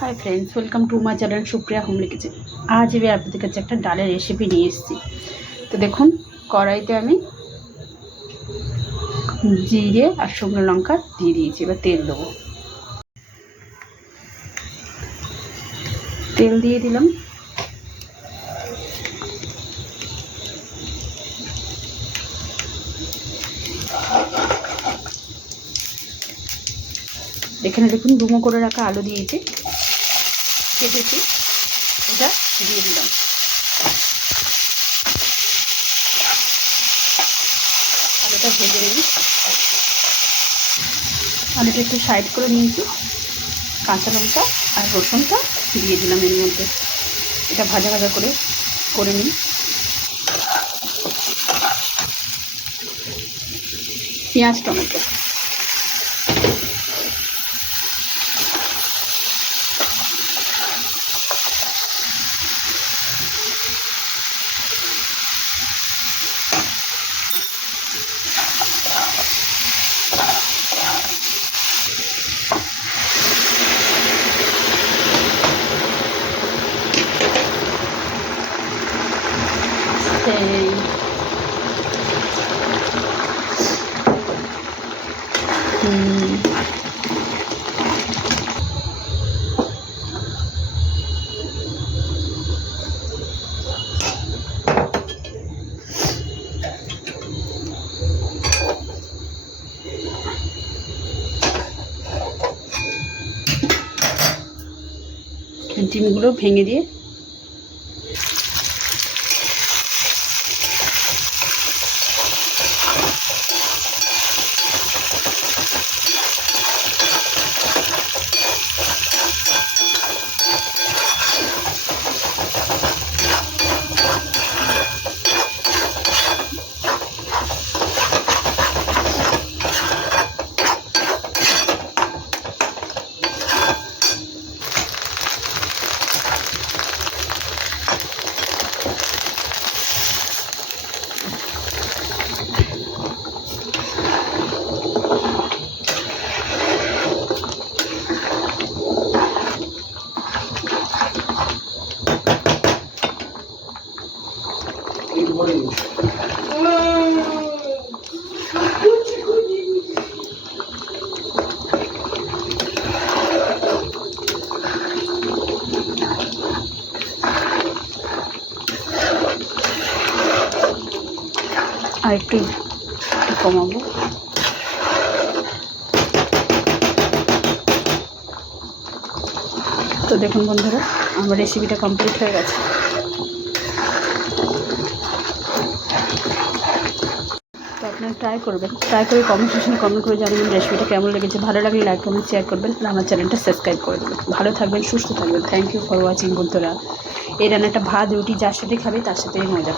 Hi friends, welcome to my channel Supriya homely kitchen. आज আমি আপনাদের কাছে একটা ডালের রেসিপি নিয়ে এসেছি। তো দেখুন, কড়াইতে আমি জিরে আর শুকনো লঙ্কা দিয়ে দিয়েছি। এবার তেল দেবো। তেল দিয়ে দিলাম। এখানে দেখুন ডুমো করে রাখা আলু দিয়েছি, কেটেছি, এটা দিয়ে দিলাম। আলুটা ভেজে নিই। আলুটা একটু সাইড করে নিয়েছি। কাঁচা লঙ্কা আর রসুনটা দিয়ে দিলাম এর মধ্যে। এটা ভাজা ভাজা করে নিই। পেঁয়াজ টমেটো ডিমগুলো ভেঙে দিয়ে আর একটু কমাবো। তো দেখুন বন্ধুরা, আমার রেসিপিটা কমপ্লিট হয়ে গেছে। তো আপনারা ট্রাই করবেন, ট্রাই করে কমেন্ট সেকশনে কমেন্ট করে জানাবেন রেসিপিটা কেমন লেগেছে। ভালো লাগলে লাইক কমেন্ট শেয়ার করবেন আর আমার চ্যানেলটা সাবস্ক্রাইব করে দেবেন। ভালো থাকবেন, সুস্থ থাকবেন। থ্যাংক ইউ ফর ওয়াচিং বন্ধুরা। এই রান্নাটা ভাত রুটি যার সাথে খাবে তার সাথেই মজা।